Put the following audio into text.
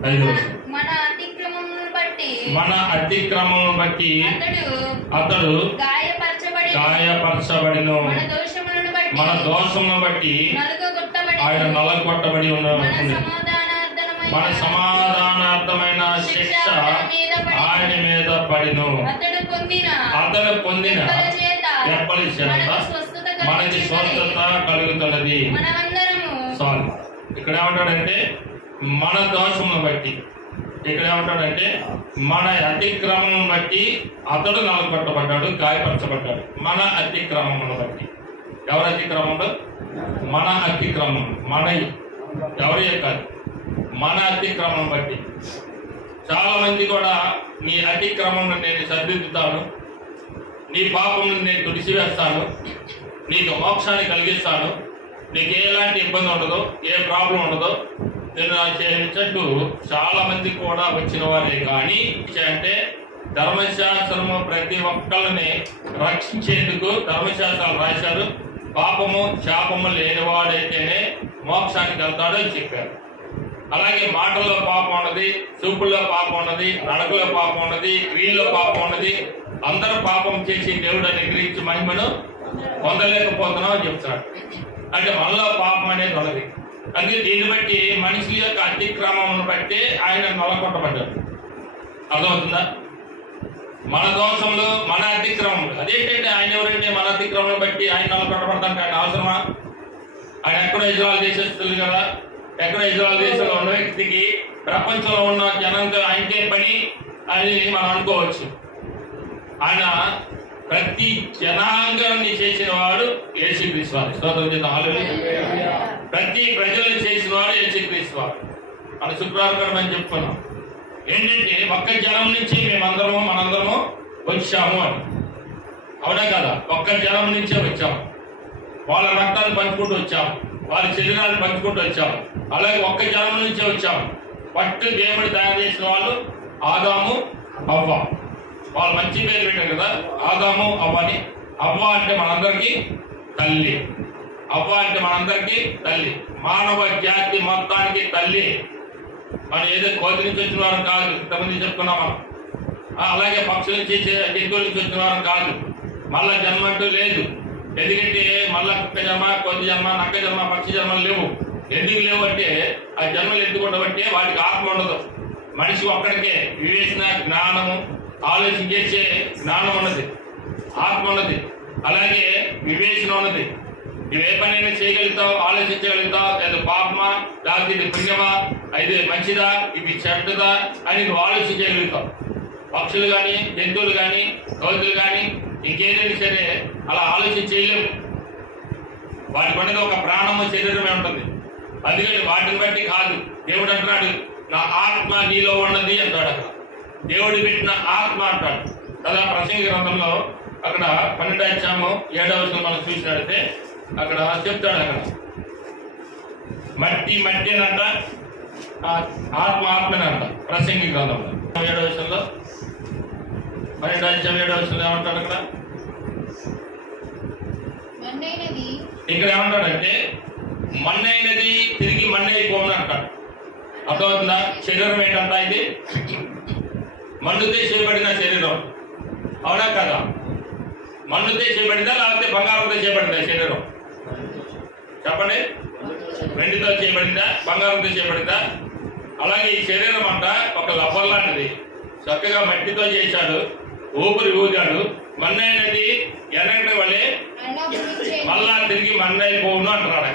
మన అతిక్రమమును బట్టి అతడు గాయపరచబడిను, మన దోషమును బట్టి ఆయన నలగొట్టబడి ఉన్నాడు. మన సమాధానార్థమైన శిక్ష ఆయన మీద పడిను, అతడు పొందిన దెబ్బల చేత మనకి స్వస్థత కలుగుతున్నది. సారీ, ఇక్కడ ఏమంటాడంటే మన దోషమును బట్టి, ఇక్కడ ఏమంటాడంటే మన అతిక్రమం బట్టి అతడు నలగొట్టబడ్డాడు, గాయపరచబడ్డాడు. మన అతిక్రమమును బట్టి. ఎవరి అతిక్రమంలో? మన అతిక్రమం, మన ఎవరి కాదు, మన అతిక్రమం బట్టి. చాలా మంది కూడా నీ అతిక్రమం నేను సరిదిద్దుతాను, నీ పాపం నేను తుడిచివేస్తాను, నీకు మోక్షాన్ని కలిగిస్తాను, నీకు ఎలాంటి ఇబ్బంది ఉండదు, ఏ ప్రాబ్లం ఉండదు నేను చేయించట్టు చాలా మంది కూడా వచ్చిన వారే. కానీ అంటే ధర్మశాస్త్రము ప్రతి ఒక్కరిని రక్షించేందుకు ధర్మశాస్త్రాలు రాశారు. పాపము శాపము లేనివాడైతేనే మోక్షానికి వెళ్తాడో అని చెప్పారు. అలాగే మాటల్లో పాపం ఉన్నది, చూపుల్లో పాపం ఉన్నది, నడకలో పాపం ఉన్నది, క్రియల్లో పాపం ఉన్నది. అందరూ పాపం చేసి దేవుడు నిగ్రహించి మహిమను పొందలేకపోతున్నాం అని చెప్తున్నాడు. అంటే మనలో పాపం అనేది ఉన్నది. అందుకే దీన్ని బట్టి మనిషి యొక్క అతిక్రమమును బట్టి ఆయన నలగొట్టబడ్డాడు. అర్థమవుతుందా? మన దోషంలో మన అతిక్రమములు. అదేంటంటే ఆయన ఎవరంటే మన అతిక్రమం బట్టి ఆయన నలగొట్టబడతానికి ఆయన అవసరమా? ఆయన ఎక్కడో ఇజ్రాయెల్ దేశస్తులు కదా, ఎక్కడో ఇజ్రాయెల్ దేశంలో ఉన్న వ్యక్తికి ప్రపంచంలో ఉన్న జనంతో ఆయనకే పని అని మనం అనుకోవచ్చు. ఆయన ప్రతి జనాంగాన్ని చేసిన వాడు యేసుక్రీస్తు వారు. స్తోత్రం చేద్దాం. హల్లెలూయా. ప్రతి ప్రజలను చేసిన వాడు యేసుక్రీస్తు వారు. మన శుక్రవారం మనం చెప్పుకున్నాం ఏంటంటే ఒక్క జనం నుంచి మనందరము వచ్చాము అని. అవునా కదా? ఒక్క జనం నుంచే వచ్చాము. వాళ్ళ రక్తాన్ని పంచుకుంటూ వచ్చాము, వాళ్ళ శరీరాన్ని పంచుకుంటూ వచ్చాము. అలాగే ఒక్క జనం నుంచే వచ్చాము. ఫస్ట్ దేవుడు తయారు చేసిన వాళ్ళు ఆదాము, అవ్వ. వాళ్ళు మంచి పేరు పెట్టారు కదా, ఆదాము అవ్వని. అవ్వ అంటే మనందరికీ తల్లి. అవ్వ అంటే మనందరికీ తల్లి, మానవ జాతి మొత్తానికి తల్లి. మనం ఏదో కోతి నుంచి వచ్చిన వారం కాదు, ఇంతమంది చెప్పుకున్నాం మనం. అలాగే పక్షుల నుంచి జంతువుల నుంచి వచ్చిన వారం కాదు. మళ్ళా జన్మ అంటూ లేదు. ఎందుకంటే మళ్ళా కుక్క జన్మ, కోతి జన్మ, నక్క జన్మ, పక్షి జన్మలు లేవు. ఎందుకు లేవు అంటే ఆ జన్మలు ఎందుకు ఉండవంటే వాటికి ఆత్మ ఉండదు. మనిషి ఒక్కడికే వివేచన, జ్ఞానము, ఆలోచించేసే జ్ఞానం ఉన్నది, ఆత్మ ఉన్నది, అలాగే వివేచన ఉన్నది. నువ్వు ఏ పనైనా చేయగలుగుతావు, ఆలోచించగలుగుతావు. లేదా పాపమా, లేకపోతే ఇది పుణ్యమా, ఇది మంచిదా, ఇది చెడ్డదా అని నువ్వు ఆలోచించగలుగుతావు. పక్షులు కానీ, జంతువులు కానీ, కోతులు కానీ ఇంకేదైనా సరే అలా ఆలోచించలేము. వాటి పడిన ఒక ప్రాణము, శరీరమే ఉంటుంది. అందుకని వాటిని బట్టి కాదు. దేవుడు అంటున్నాడు నా ఆత్మ నీలో ఉన్నది అంటాడు. అక్కడ దేవుడు పెట్టిన ఆత్మ అంటాడు కదా. ప్రసంగి గ్రంథంలో అక్కడ 12వ మనం చూసినట్లయితే అక్కడ చెప్తాడు. అక్కడ మట్టి అంట, ఆత్మ ఆత్మనంట. ప్రసంగి గ్రంథంలో 7వ 12వ ఏమంటాడు అక్కడ? ఇక్కడ ఏమంటాడంటే మన్నైనది తిరిగి మన్నైపోను అంటాడు. అర్థమవుతుందా? శరీరం ఏంటంట? ఇది మన్నుతో చేయబడిన శరీరం. అవునా కదా? మన్నుతో చేయబడిందా లేకపోతే బంగారంతో చేయబడిందా శరీరం? చెప్పండి. వెండితో చేయబడిందా, బంగారంతో చేయబడిందా? అలాగే ఈ శరీరం అంట ఒక లబ్బర్ లాంటిది. చక్కగా మట్టితో చేశాడు, ఊపిరి ఊదాడు. మన్నైనది ఎనగటి వల్లే మళ్ళా తిరిగి మన్నైపోవును అంటున్నాడు.